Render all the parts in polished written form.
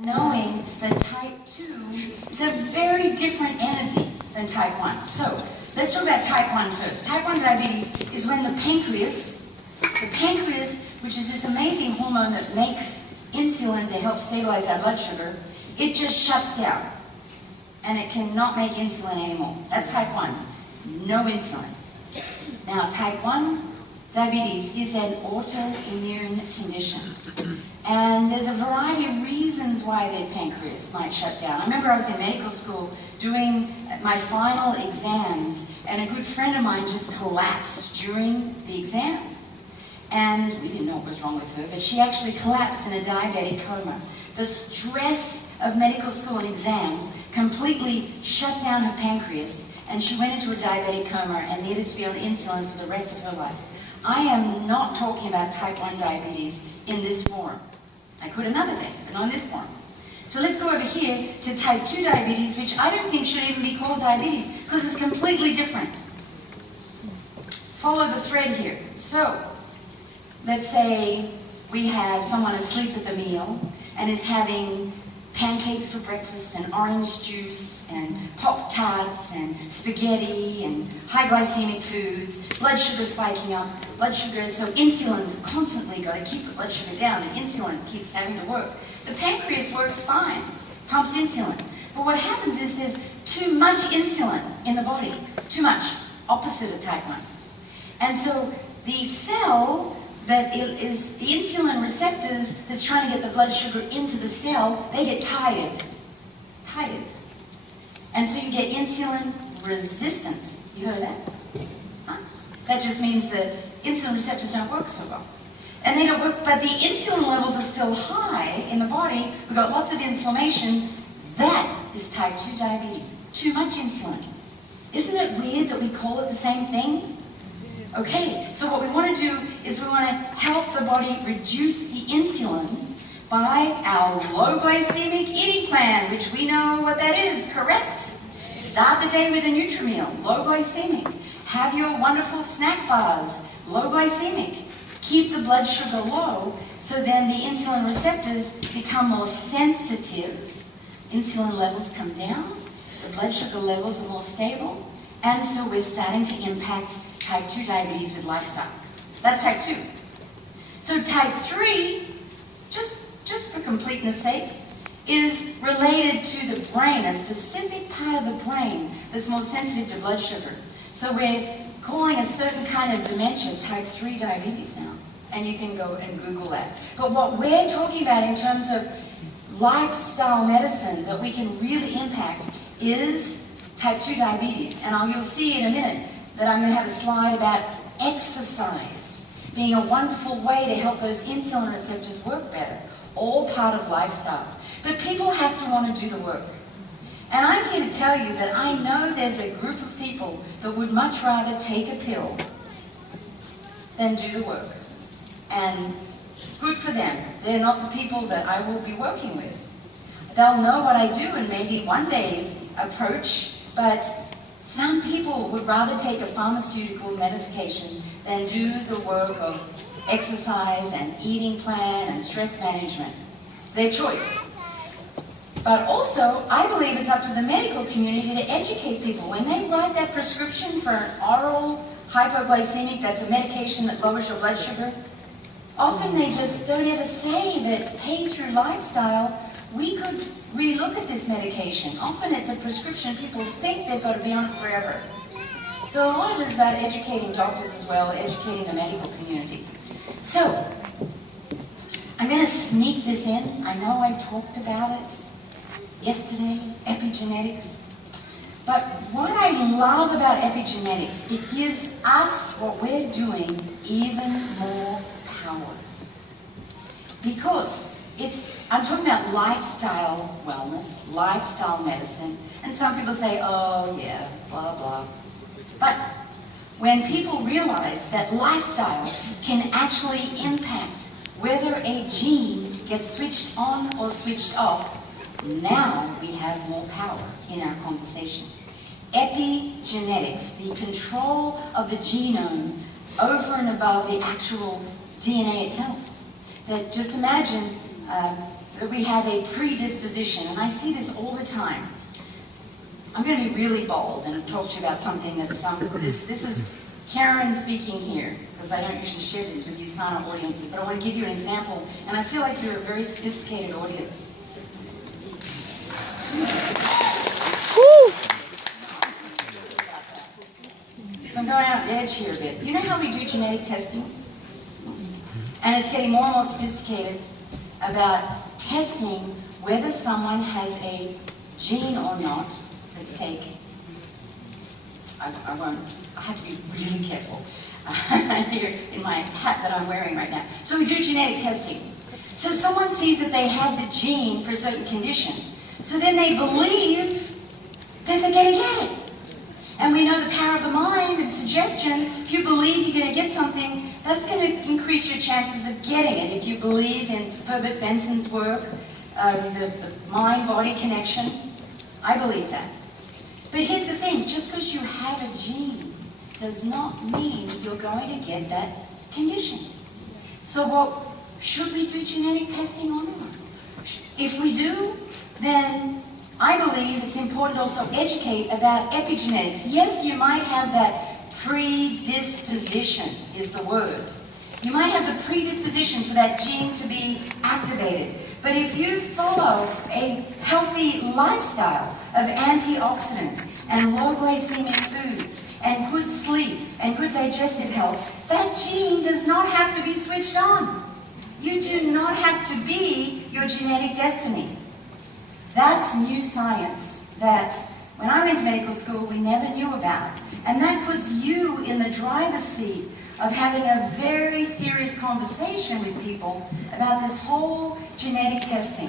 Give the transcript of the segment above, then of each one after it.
knowing that type 2 is a very different entity than type 1. So let's talk about type 1 first. Type 1 diabetes is when the pancreas, which is this amazing hormone that makes insulin to help stabilize our blood sugar, it just shuts down and it cannot make insulin anymore. That's type 1. No insulin. Now, type 1 diabetes is an autoimmune condition. And there's a variety of reasons why their pancreas might shut down. I remember I was in medical school doing my final exams, and a good friend of mine just collapsed during the exams. And we didn't know what was wrong with her, but she actually collapsed in a diabetic coma. The stress of medical school and exams completely shut down her pancreas, and she went into a diabetic coma and needed to be on insulin for the rest of her life. I am not talking about type 1 diabetes in this forum. I could another day, but not in this forum. So let's go over here to type 2 diabetes, which I don't think should even be called diabetes, because it's completely different. Follow the thread here. So, let's say we have someone asleep at the meal and is having pancakes for breakfast and orange juice and Pop-Tarts and spaghetti and high glycemic foods, blood sugar spiking up, blood sugar, so insulin's constantly got to keep the blood sugar down, and insulin keeps having to work. The pancreas works fine, pumps insulin, but what happens is there's too much insulin in the body, too much, opposite of type 1. And so the cell that is the insulin receptors that's trying to get the blood sugar into the cell, they get tired. And so you get insulin resistance. You heard of that? Huh? That just means the insulin receptors don't work so well. And they don't work, but the insulin levels are still high in the body. We've got lots of inflammation. That is type 2 diabetes. Too much insulin. Isn't it weird that we call it the same thing? Okay, so what we want to do is we want to help the body reduce the insulin by our low glycemic eating plan, which we know what that is, correct? Start the day with a NutriMeal, low glycemic. Have your wonderful snack bars, low glycemic. Keep the blood sugar low, so then the insulin receptors become more sensitive. Insulin levels come down, the blood sugar levels are more stable, and so we're starting to impact type 2 diabetes with lifestyle. That's type 2. So type 3, just for completeness sake, is related to the brain, a specific part of the brain that's more sensitive to blood sugar. So we're calling a certain kind of dementia type 3 diabetes now. And you can go and Google that. But what we're talking about in terms of lifestyle medicine that we can really impact is type 2 diabetes. And you'll see in a minute that I'm going to have a slide about exercise being a wonderful way to help those insulin receptors work better. All part of lifestyle. But people have to want to do the work. And I'm here to tell you that I know there's a group of people that would much rather take a pill than do the work. And good for them. They're not the people that I will be working with. They'll know what I do and maybe one day approach, but some people would rather take a pharmaceutical medication than do the work of exercise and eating plan and stress management. Their choice. But also, I believe it's up to the medical community to educate people. When they write that prescription for an oral hypoglycemic, that's a medication that lowers your blood sugar, often they just don't ever say that, hey, through lifestyle, we could relook at this medication. Often it's a prescription people think they've got to be on it forever. So a lot of it is about educating doctors as well, educating the medical community. So, I'm going to sneak this in. I know I talked about it yesterday, epigenetics. But what I love about epigenetics, it gives us what we're doing even more power. Because I'm talking about lifestyle wellness, lifestyle medicine, and some people say, oh yeah, blah, blah. But when people realize that lifestyle can actually impact whether a gene gets switched on or switched off, now we have more power in our conversation. Epigenetics, the control of the genome over and above the actual DNA itself. That just imagine that we have a predisposition, and I see this all the time. I'm going to be really bold and talk to you about something that's, this is Karen speaking here, because I don't usually share this with USANA audiences, but I want to give you an example, and I feel like you're a very sophisticated audience. I'm going out the edge here a bit. You know how we do genetic testing? And it's getting more and more sophisticated about testing whether someone has a gene or not. Let's take, I have to be really careful here in my hat that I'm wearing right now. So we do genetic testing. So someone sees that they have the gene for a certain condition. So then they believe that they're going to get it. And we know the power of the mind and suggestion. If you believe you're going to get something, that's going to increase your chances of getting it. If you believe in Herbert Benson's work, the mind-body connection, I believe that. But here's the thing, just because you have a gene does not mean you're going to get that condition. So what, should we do genetic testing or not? If we do, then I believe it's important to also educate about epigenetics. Yes, you might have that predisposition, is the word. You might have the predisposition for that gene to be activated. But if you follow a healthy lifestyle of antioxidants and low glycemic foods and good sleep and good digestive health, that gene does not have to be switched on. You do not have to be your genetic destiny. That's new science that when I went to medical school we never knew about. And that puts you in the driver's seat of having a very serious conversation with people about this whole genetic testing,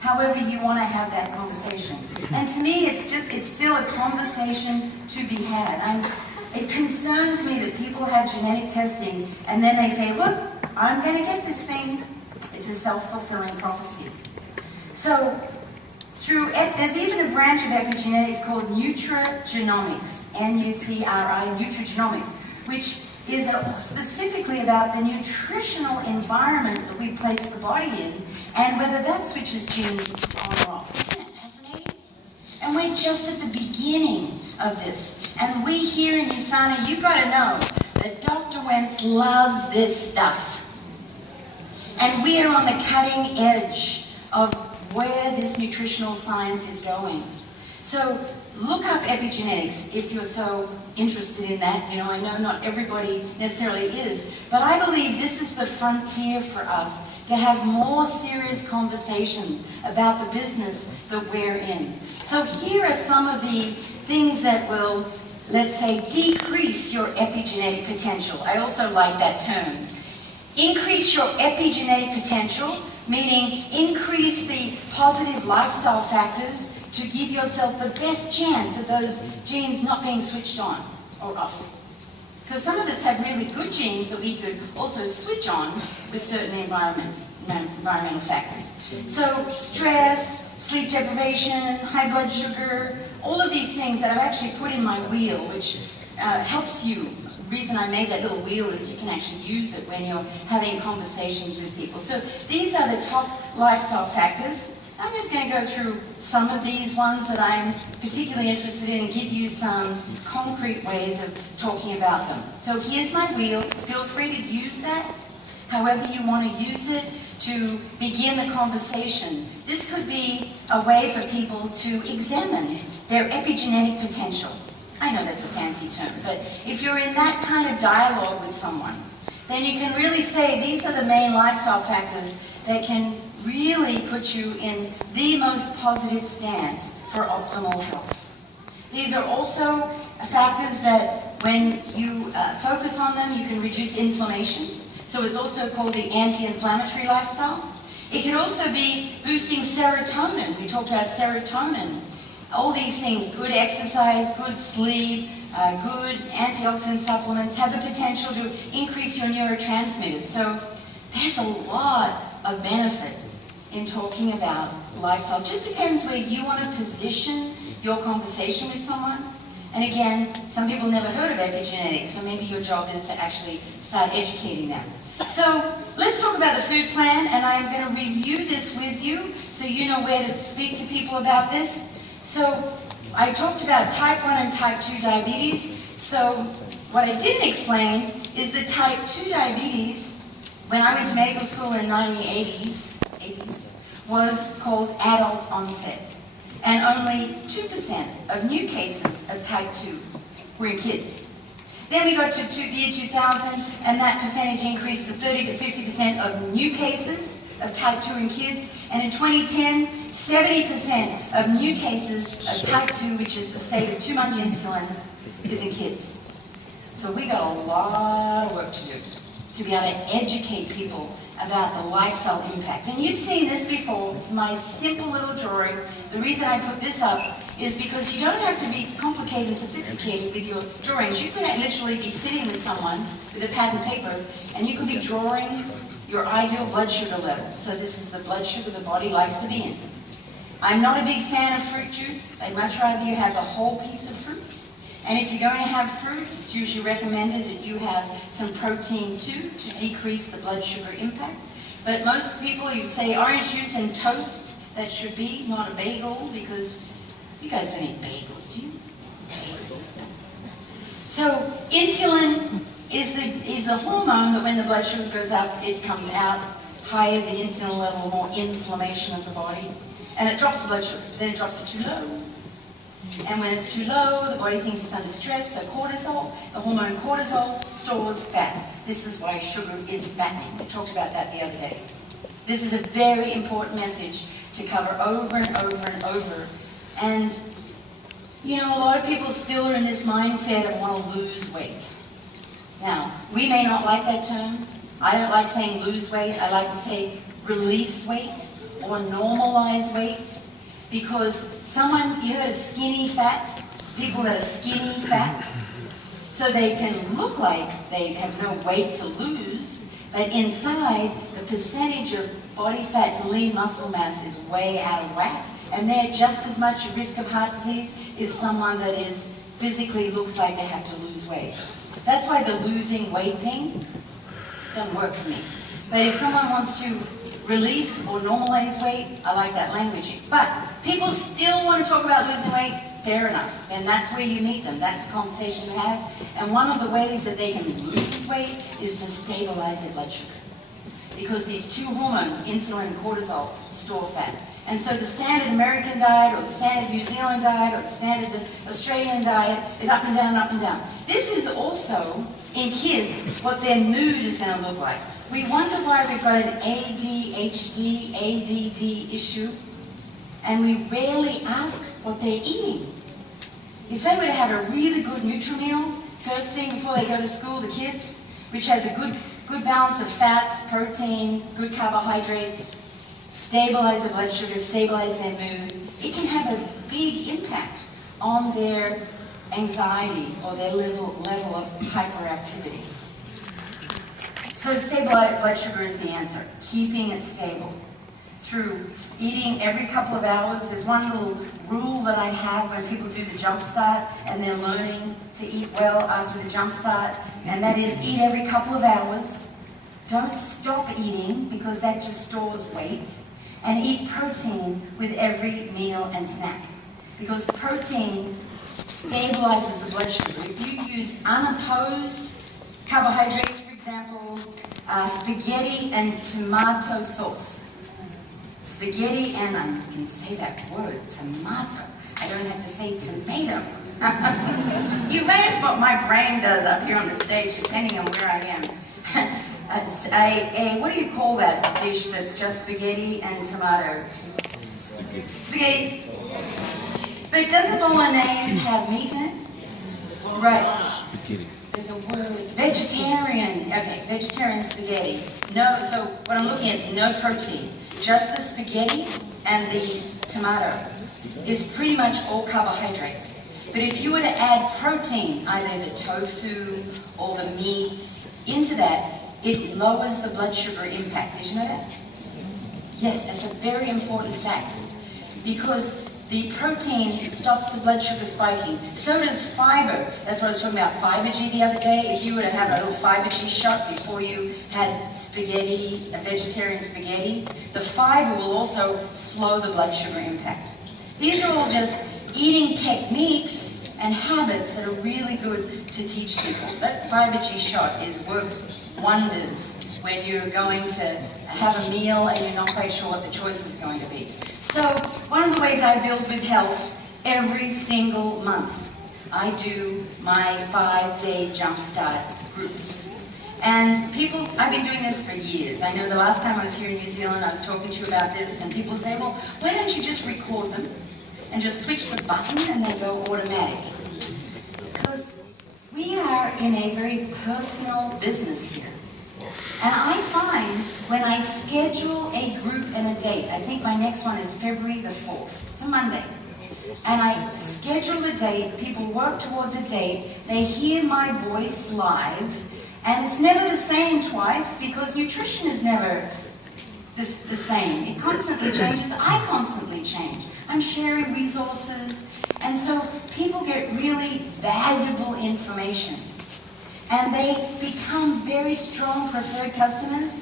however you want to have that conversation. And to me, it's still a conversation to be had. It concerns me that people have genetic testing and then they say, look, I'm going to get this thing. It's a self-fulfilling prophecy. So, there's even a branch of epigenetics called Nutrigenomics, N-U-T-R-I, Nutrigenomics, which is specifically about the nutritional environment that we place the body in and whether that switches genes on or off. Isn't that fascinating? And we're just at the beginning of this. And we here in USANA, you've got to know that Dr. Wentz loves this stuff. And we are on the cutting edge of where this nutritional science is going. So look up epigenetics if you're so interested in that. You know, I know not everybody necessarily is, but I believe this is the frontier for us to have more serious conversations about the business that we're in. So here are some of the things that will, let's say, decrease your epigenetic potential. I also like that term. Increase your epigenetic potential, meaning increase the positive lifestyle factors to give yourself the best chance of those genes not being switched on or off. Because some of us have really good genes that we could also switch on with certain environmental factors. So stress, sleep deprivation, high blood sugar, all of these things that I've actually put in my wheel, which helps you. The reason I made that little wheel is you can actually use it when you're having conversations with people. So these are the top lifestyle factors. I'm just going to go through some of these ones that I'm particularly interested in and give you some concrete ways of talking about them. So here's my wheel. Feel free to use that however you want to use it to begin the conversation. This could be a way for people to examine their epigenetic potential. I know that's a fancy term, but if you're in that kind of dialogue with someone, then you can really say these are the main lifestyle factors that can really put you in the most positive stance for optimal health. These are also factors that when you focus on them, you can reduce inflammation. So it's also called the anti-inflammatory lifestyle. It could also be boosting serotonin. We talked about serotonin. All these things, good exercise, good sleep, good antioxidant supplements have the potential to increase your neurotransmitters. So there's a lot of benefit in talking about lifestyle. Just depends where you want to position your conversation with someone. And again, some people never heard of epigenetics, so maybe your job is to actually start educating them. So let's talk about the food plan, and I'm going to review this with you so you know where to speak to people about this. So I talked about type 1 and type 2 diabetes. So what I didn't explain is the type 2 diabetes, when I went to medical school in the 1980s, was called adult onset. And only 2% of new cases of type 2 were in kids. Then we got to the year 2000, and that percentage increased to 30 to 50% of new cases of type 2 in kids. And in 2010, 70% of new cases of type 2, which is the state of too much insulin, is in kids. So we got a lot of work to do to be able to educate people about the lifestyle impact. And you've seen this before. It's my simple little drawing. The reason I put this up is because you don't have to be complicated and sophisticated with your drawings. You can literally be sitting with someone with a pad and paper, and you can be drawing your ideal blood sugar level. So this is the blood sugar the body likes to be in. I'm not a big fan of fruit juice. I'd much rather you have the whole piece of fruit. And if you're going to have fruit, it's usually recommended that you have some protein too to decrease the blood sugar impact. But most people, you say orange juice and toast, that should be, not a bagel, because you guys don't eat bagels, do you? So insulin is the hormone that when the blood sugar goes up, it comes out higher the insulin level, more inflammation of the body, and it drops the blood sugar. Then it drops it too low. And when it's too low, the body thinks it's under stress, so cortisol, the hormone cortisol, stores fat. This is why sugar is fattening. We talked about that the other day. This is a very important message to cover over and over and over. And, you know, a lot of people still are in this mindset of want to lose weight. Now, we may not like that term. I don't like saying lose weight. I like to say release weight or normalize weight, because you heard of skinny fat? People that are skinny fat, so they can look like they have no weight to lose, but inside, the percentage of body fat to lean muscle mass is way out of whack, and they're just as much at risk of heart disease as someone that is physically looks like they have to lose weight. That's why the losing weight thing doesn't work for me. But if someone wants to release or normalize weight, I like that language. But people still want to talk about losing weight, fair enough. And that's where you meet them. That's the conversation you have. And one of the ways that they can lose weight is to stabilize their blood sugar. Because these two hormones, insulin and cortisol, store fat. And so the standard American diet, or the standard New Zealand diet, or the standard Australian diet is up and down, up and down. This is also, in kids, what their mood is going to look like. We wonder why we've got an ADHD, ADD issue, and we rarely ask what they're eating. If they were to have a really good Nutrimeal, first thing before they go to school, the kids, which has a good balance of fats, protein, good carbohydrates, stabilize their blood sugar, stabilize their mood, it can have a big impact on their anxiety or their level of hyperactivity. So stabilized blood sugar is the answer, keeping it stable. Through eating every couple of hours, there's one little rule that I have when people do the jump start and they're learning to eat well after the jump start, and that is eat every couple of hours. Don't stop eating because that just stores weight, and eat protein with every meal and snack. Because protein stabilizes the blood sugar. If you use unopposed carbohydrates, for example, spaghetti and tomato sauce. Spaghetti and, I can say that word, tomato. I don't have to say tomato. You may ask what my brain does up here on the stage, depending on where I am. What do you call that dish that's just spaghetti and tomato? Spaghetti. But doesn't bolognese have meat in it? Right. Spaghetti. There's a word, vegetarian. Okay, vegetarian spaghetti. No, so what I'm looking at is no protein. Just the spaghetti and the tomato is pretty much all carbohydrates. But if you were to add protein, either the tofu or the meats, into that, it lowers the blood sugar impact. Did you know that? Yes, that's a very important fact. Because the protein stops the blood sugar spiking. So does fiber. That's what I was talking about, Fiber G the other day. If you were to have a little Fiber G shot before you had spaghetti, a vegetarian spaghetti, the fiber will also slow the blood sugar impact. These are all just eating techniques and habits that are really good to teach people. That Fiber G shot, it works wonders when you're going to have a meal and you're not quite sure what the choice is going to be. So one of the ways I build with health, every single month, I do my 5-day jumpstart groups. And people, I've been doing this for years. I know the last time I was here in New Zealand, I was talking to you about this, and people say, well, why don't you just record them and just switch the button and they go automatic? Because we are in a very personal business here. And I find when I schedule a group and a date, I think my next one is February the 4th. It's a Monday. And I schedule a date, people work towards a date, they hear my voice live, and it's never the same twice because nutrition is never the same. It constantly changes. I constantly change. I'm sharing resources. And so people get really valuable information. And they become very strong preferred customers.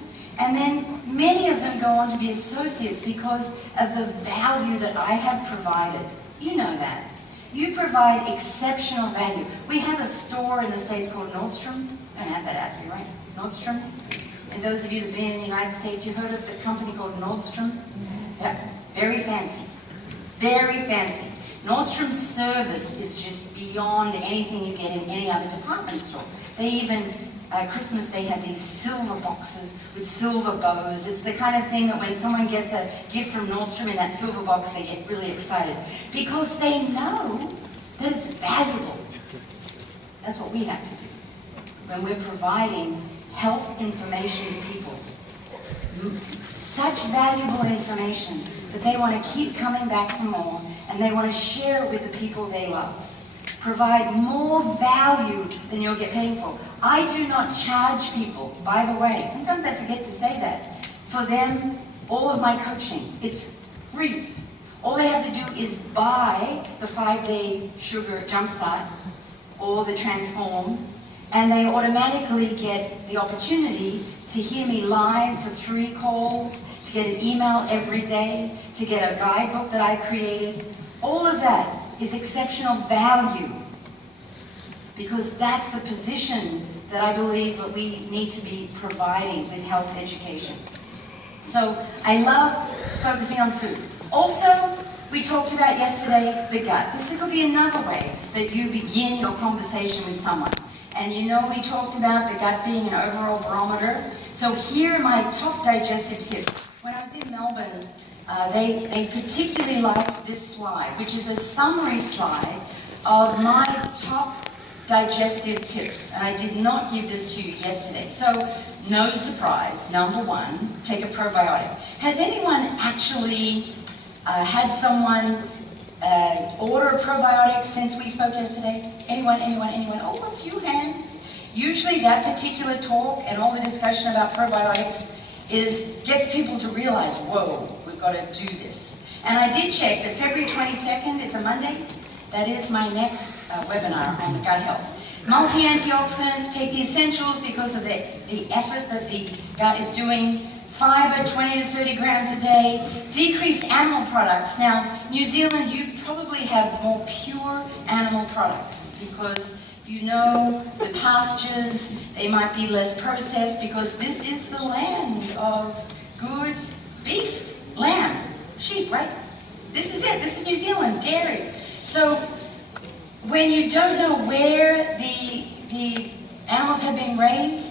And then many of them go on to be associates because of the value that I have provided. You know that. You provide exceptional value. We have a store in the States called Nordstrom. I don't have that out here, right? Nordstrom. And those of you that have been in the United States, you heard of the company called Nordstrom? Yeah, very fancy. Very fancy. Nordstrom's service is just beyond anything you get in any other department store. They even, Christmas, they have these silver boxes with silver bows. It's the kind of thing that when someone gets a gift from Nordstrom in that silver box, they get really excited because they know that it's valuable. That's what we have to do when we're providing health information to people. Such valuable information that they want to keep coming back for more, and they want to share it with the people they love. Provide more value than you'll get paid for. I do not charge people, by the way. Sometimes I forget to say that. For them, all of my coaching, it's free. All they have to do is buy the 5-day sugar jumpstart or the transform, and they automatically get the opportunity to hear me live for 3 calls, to get an email every day, to get a guidebook that I created. All of that is exceptional value because that's the position that I believe that we need to be providing with health education. So I love focusing on food. Also, we talked about yesterday the gut. This could be another way that you begin your conversation with someone. And you know we talked about the gut being an overall barometer. So here are my top digestive tips. When I was in Melbourne, they particularly liked this slide, which is a summary slide of my top digestive tips. And I did not give this to you yesterday. So no surprise, number 1, take a probiotic. Has anyone actually had someone order a probiotic since we spoke yesterday? Anyone? Oh, a few hands. Usually that particular talk and all the discussion about probiotics gets people to realize, whoa, we've got to do this. And I did check that February 22nd, it's a Monday, that is my next webinar on the gut health. Multi-antioxidant, take the essentials because of the effort that the gut is doing. Fiber, 20 to 30 grams a day. Decreased animal products. Now, New Zealand, you probably have more pure animal products because you know the pastures, they might be less processed because this is the land of good beef, lamb, sheep, right? This is it. This is New Zealand, dairy. So when you don't know where the animals have been raised,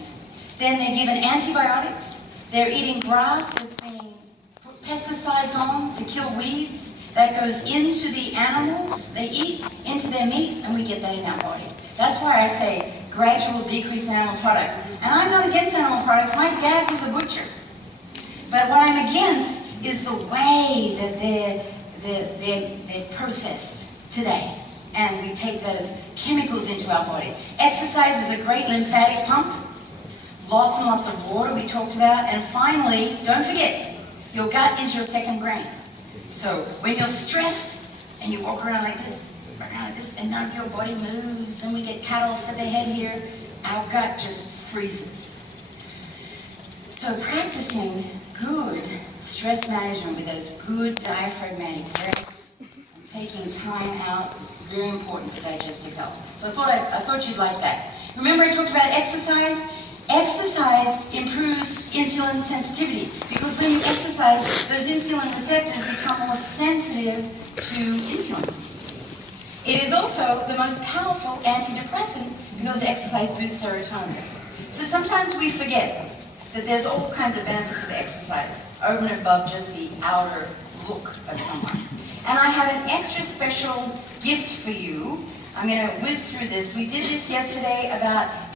then they're given antibiotics. They're eating grass that's being put pesticides on to kill weeds. That goes into the animals they eat, into their meat, and we get that in our body. That's why I say gradual decrease in animal products. And I'm not against animal products. My dad was a butcher. But what I'm against is the way that they're processed today. And we take those chemicals into our body. Exercise is a great lymphatic pump. Lots and lots of water we talked about. And finally, don't forget, your gut is your second brain. So when you're stressed and you walk around like this, and none of your body moves, and we get cut off at the head here, our gut just freezes. So practicing good stress management with those good diaphragmatic breaths and taking time out is very important for digestive health. So I thought you'd like that. Remember I talked about exercise? Exercise improves insulin sensitivity because when you exercise, those insulin receptors become more sensitive to insulin. It is also the most powerful antidepressant because exercise boosts serotonin. So sometimes we forget that there's all kinds of benefits of exercise over and above just the outer look of someone. And I have an extra special gift for you. I'm going to whiz through this. We did this yesterday about